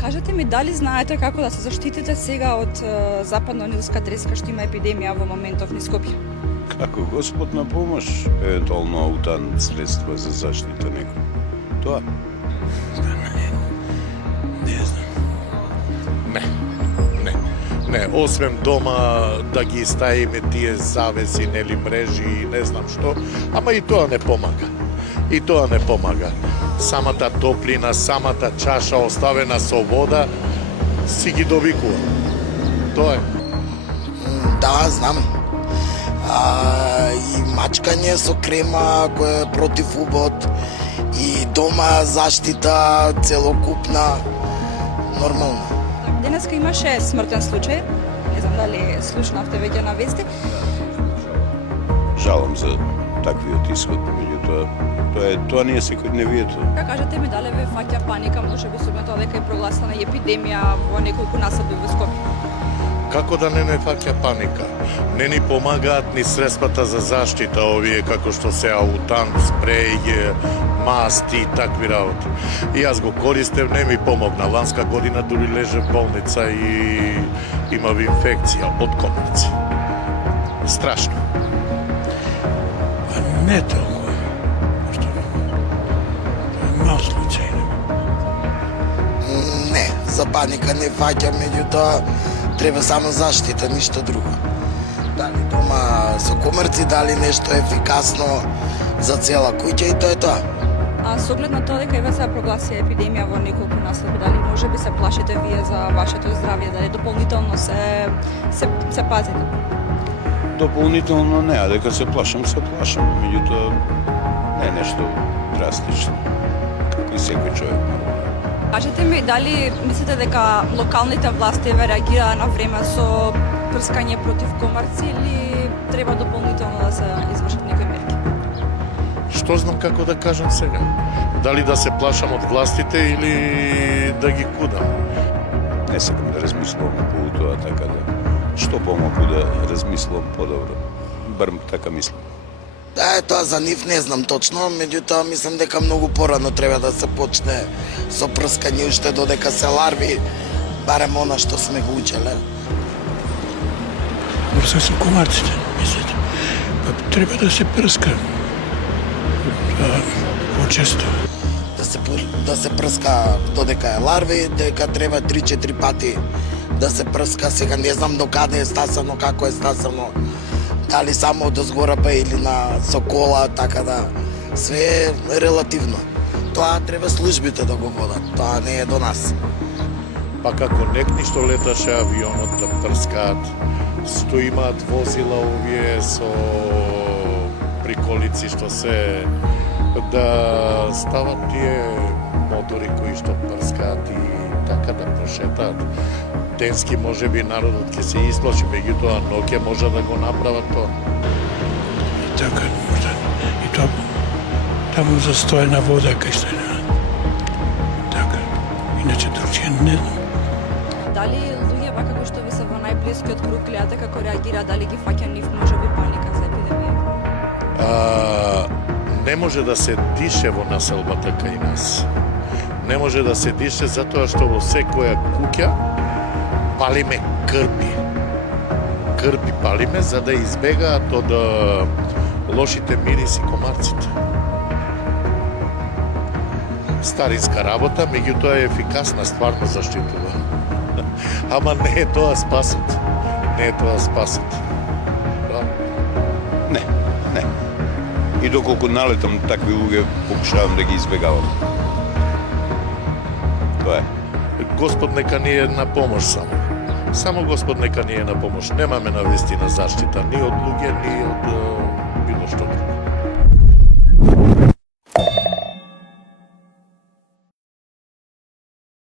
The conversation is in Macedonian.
Кажете ми, дали знаете како да се заштитите сега од западно-нилска треска што има епидемија во моментов низ Скопје? Како Господ на помош, евентуално аутан средства за заштита некој. Тоа? Не знам. Не, освен дома да ги ставиме тие завеси, нели мрежи и не знам што, ама и тоа не помага. Самата топлина, самата чаша оставена со вода си ги довикува. Тоа е. Да, знам. И мачкање со крема која е против убот, и дома заштита целокупна, нормално. Денеска имаше смртен случај. Не знам дали слушнавте веќе на вести. Жалам за таквиот исход, меѓутоа тоа не е секојдневието. Кажете ми, дали ве фаќа паника, можеби со тоа дека е прогласена епидемија во неколку насоби во Скопје? Како да не фаќа паника? Не ни помагаат ни средствата за заштита, овие како што се аутан, спреј, масти и такви работи. И јас го користев, не ми помогна. Ланска година дури лежев в болница и имав инфекција од комарци. Страшно. Не толкова. Што мал случај. Не, за паника не фаќа, меѓутоа треба само заштита, ништо друго. Дали дома со комарци, дали нешто ефикасно за цела куќа и тоа е тоа. А со оглед на тоа дека еве се прогласи епидемија во неколку наслови, дали можеби се плашите вие за вашето здравје, дали дополнително се пазите? Дополнително не, а дека се плашам, меѓутоа не е нешто драстично, како и секој човек. Кажете ми, дали мислите дека локалните власти ве реагираа на време со прскање против комарци или треба дополнително да се извршат некои мерки? Што знам како да кажам сега? Дали да се плашам од властите или да ги кудам? Не сакам да размислувам околу тоа, така да што помалку да размислувам подобро. Барем така мислам. Да, тоа за нив не знам точно, меѓутоа мислам дека многу порано треба да се почне со прскање уште додека се ларви, барем она што сме го учеле. Врска со комарците, мислите? Па треба да се прска. Почесто. Да се прска додека е ларви, дека треба 3-4 пати да се прска. Сега не знам до каде е стасано, како е стасано, дали само од озгора па или со кола, така да све е релативно. Тоа треба службите да го водат, тоа не е до нас. Па како некни што леташе авионот да прскаат, што имаат возила овие со приколици што се да стават тие мотори кои што прскаат и така да прошетаат. Денски можеби народот ќе се исплаши, меѓутоа ноќе може да го направат тоа. Така, може. И тоа таму застоена вода кај што е. Така. Иначе другче не знам. Дали луѓе вака кои што ви се во најблискиот круг гледате како реагира, дали ги фаќа нив можеби паника за епидемија? Не може да се дише во населбата кај нас. Не може да се дише затоа што во секоја куќа палиме крпи. Крпи палиме за да избегаат од лошите мириси комарците. Старинска работа, меѓутоа е ефикасна, стварно заштитува. Ама не е тоа спасот. Не. И доколку налетам такви луѓе, покушавам да ги избегавам. Тоа е. Господ нека ни е на помош само. Само Господ нека ни е на помош. Немаме навести на заштита ни од луѓе, ни од